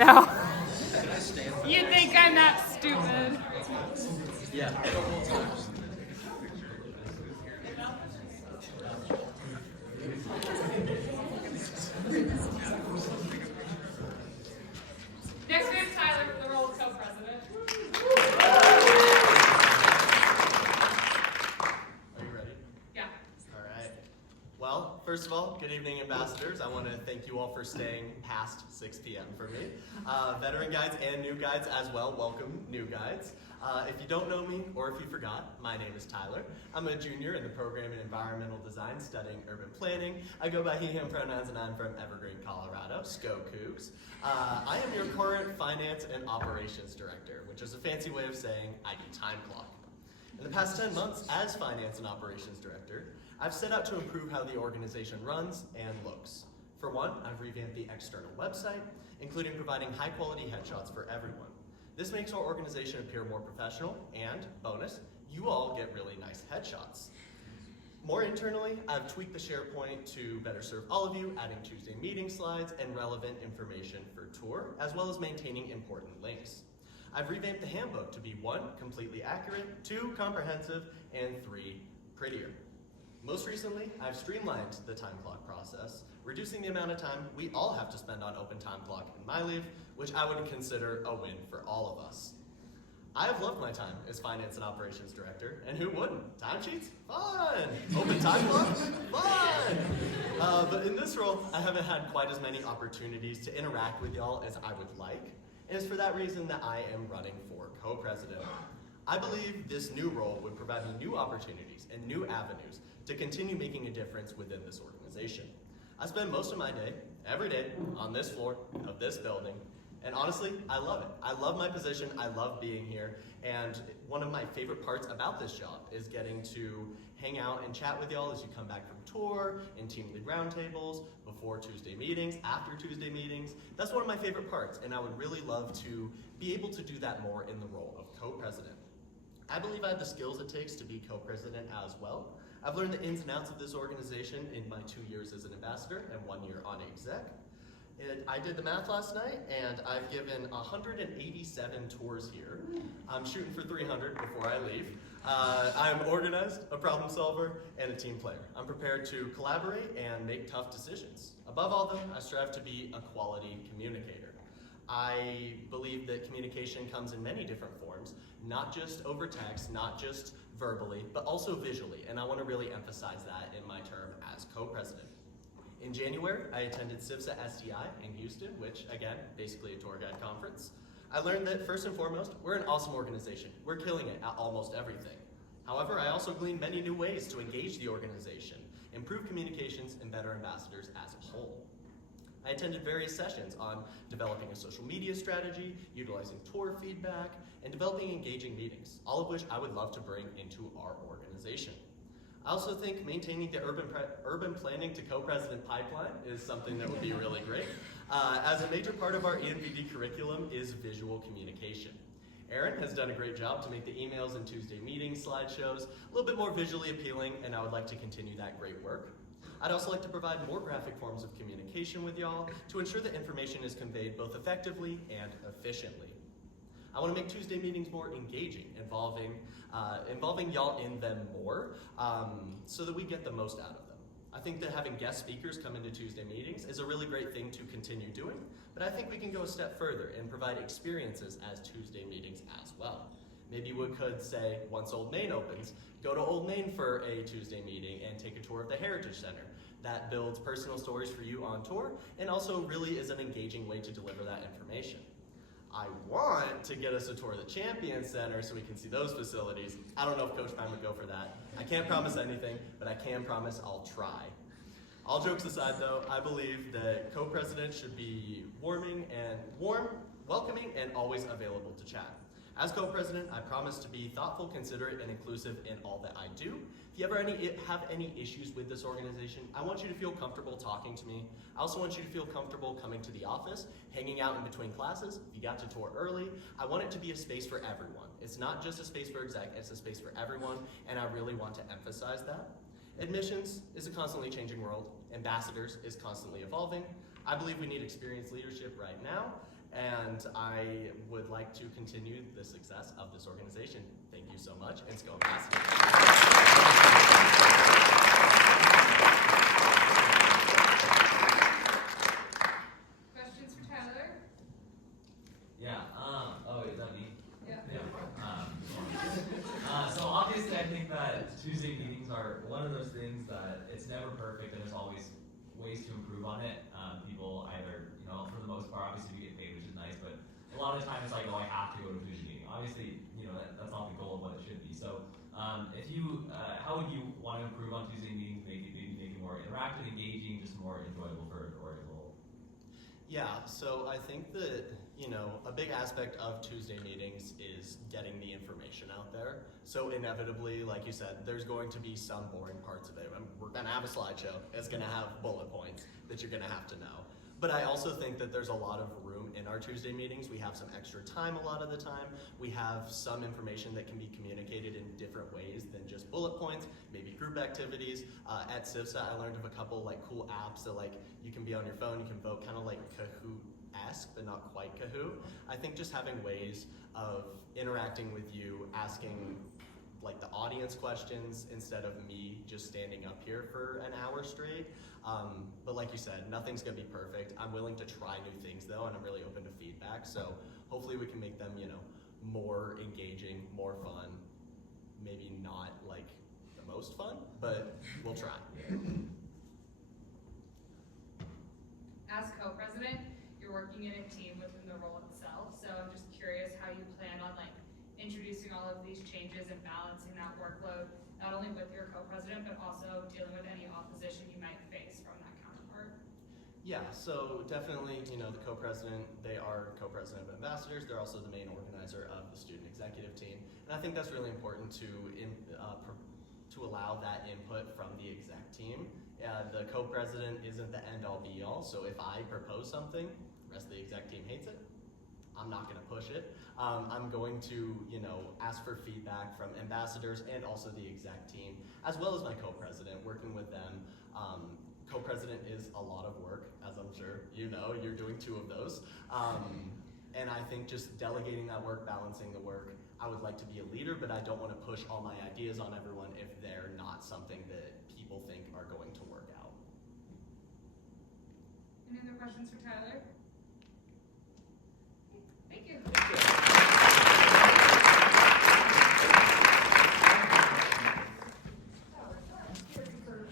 No. You think I'm that stupid? Yeah. Next we have Tyler for the role of co-president. Are you ready? Yeah. All right. Well, first of all, good evening, ambassadors. I want to thank you all for staying past 6 p.m. for me. Veteran guides and new guides as well. Welcome, new guides. If you don't know me, or if you forgot, my name is Tyler. I'm a junior in the program in environmental design, studying urban planning. I go by he, him pronouns, and I'm from Evergreen, Colorado. Go Cougs. I am your current finance and operations director, which is a fancy way of saying I do time clock. In the past 10 months as finance and operations director, I've set out to improve how the organization runs and looks. For one, I've revamped the external website, including providing high quality headshots for everyone. This makes our organization appear more professional, and, bonus, you all get really nice headshots. More internally, I've tweaked the SharePoint to better serve all of you, adding Tuesday meeting slides and relevant information for tour, as well as maintaining important links. I've revamped the handbook to be 1, completely accurate, 2, comprehensive, and 3, prettier. Most recently, I've streamlined the time clock process, reducing the amount of time we all have to spend on open time clock and my leave, which I would consider a win for all of us. I have loved my time as finance and operations director, and who wouldn't? Timesheets? Fun! Open time clock? Fun! But in this role, I haven't had quite as many opportunities to interact with y'all as I would like, and it's for that reason that I am running for co-president. I believe this new role would provide me new opportunities and new avenues to continue making a difference within this organization. I spend most of my day, every day, on this floor of this building, and honestly, I love it. I love my position, I love being here, and one of my favorite parts about this job is getting to hang out and chat with y'all as you come back from tour, in team lead roundtables, before Tuesday meetings, after Tuesday meetings. That's one of my favorite parts, and I would really love to be able to do that more in the role of co-president. I believe I have the skills it takes to be co-president as well. I've learned the ins and outs of this organization in my 2 years as an ambassador and 1 year on exec. And I did the math last night, and I've given 187 tours here. I'm shooting for 300 before I leave. I'm organized, a problem solver, and a team player. I'm prepared to collaborate and make tough decisions. Above all though, I strive to be a quality communicator. I believe that communication comes in many different forms, not just over text, not just verbally, but also visually, and I want to really emphasize that in my term as co-president. In January, I attended CIVSA SDI in Houston, which, again, basically a tour guide conference. I learned that, first and foremost, we're an awesome organization. We're killing it at almost everything. However, I also gleaned many new ways to engage the organization, improve communications, and better ambassadors as a whole. I attended various sessions on developing a social media strategy, utilizing tour feedback, and developing engaging meetings, all of which I would love to bring into our organization. I also think maintaining the urban planning to co-president pipeline is something that would be really great, as a major part of our ENVD curriculum is visual communication. Erin has done a great job to make the emails and Tuesday meetings slideshows a little bit more visually appealing, and I would like to continue that great work. I'd also like to provide more graphic forms of communication with y'all to ensure that information is conveyed both effectively and efficiently. I want to make Tuesday meetings more engaging, involving y'all in them more, so that we get the most out of them. I think that having guest speakers come into Tuesday meetings is a really great thing to continue doing, but I think we can go a step further and provide experiences as Tuesday meetings as well. Maybe we could say, once Old Main opens, go to Old Main for a Tuesday meeting and take a tour of the Heritage Center. That builds personal stories for you on tour and also really is an engaging way to deliver that information. I want to get us a tour of the Champion Center so we can see those facilities. I don't know if Coach Pine would go for that. I can't promise anything, but I can promise I'll try. All jokes aside though, I believe that co-president should be warm, welcoming, and always available to chat. As co-president, I promise to be thoughtful, considerate, and inclusive in all that I do. If you ever have any issues with this organization, I want you to feel comfortable talking to me. I also want you to feel comfortable coming to the office, hanging out in between classes. If you got to tour early, I want it to be a space for everyone. It's not just a space for exec, it's a space for everyone, and I really want to emphasize that. Admissions is a constantly changing world. Ambassadors is constantly evolving. I believe we need experienced leadership right now, and I would like to continue the success of this organization. Thank you so much, and go Ambassadors. Questions for Tyler? Yeah, oh, is that me? Yeah. So obviously I think that Tuesday meetings are one of those things that it's never perfect and there's always ways to improve on it. People either, for the most part, obviously we get paid, which is nice, but a lot of the time it's like, oh, I have to go to a Tuesday meeting. Obviously, that's not the goal of what it should be. So how would you want to improve on Tuesday meetings, maybe make it more interactive, engaging, just more enjoyable for the org as a whole? Yeah, so I think that, a big aspect of Tuesday meetings is getting the information out there. So inevitably, like you said, there's going to be some boring parts of it. We're going to have a slideshow. It's going to have bullet points that you're going to have to know. But I also think that there's a lot of room in our Tuesday meetings. We have some extra time a lot of the time. We have some information that can be communicated in different ways than just bullet points, maybe group activities. At CIVSA, I learned of a couple cool apps that you can be on your phone, you can vote kind of like Kahoot-esque, but not quite Kahoot. I think just having ways of interacting with you, asking the audience questions instead of me just standing up here for an hour straight. But like you said, nothing's gonna be perfect. I'm willing to try new things though, and I'm really open to feedback. So hopefully we can make them, more engaging, more fun. Maybe not the most fun, but we'll try. As co-president, you're working in a team within the role itself, so I'm just curious how you plan on introducing all of these changes and balancing that workload, not only with your co-president, but also dealing with any opposition you might face from that counterpart. Yeah, so definitely, the co-president, they are co-president of Ambassadors. They're also the main organizer of the student executive team. And I think that's really important to allow that input from the exec team. The co-president isn't the end-all be-all, so if I propose something, the rest of the exec team hates it, I'm not going to push it. I'm going to, ask for feedback from ambassadors and also the exec team, as well as my co-president, working with them. Co-president is a lot of work, as I'm sure you're doing 2 of those. And I think just delegating that work, balancing the work. I would like to be a leader, but I don't want to push all my ideas on everyone if they're not something that people think are going to work out. Any other questions for Tyler?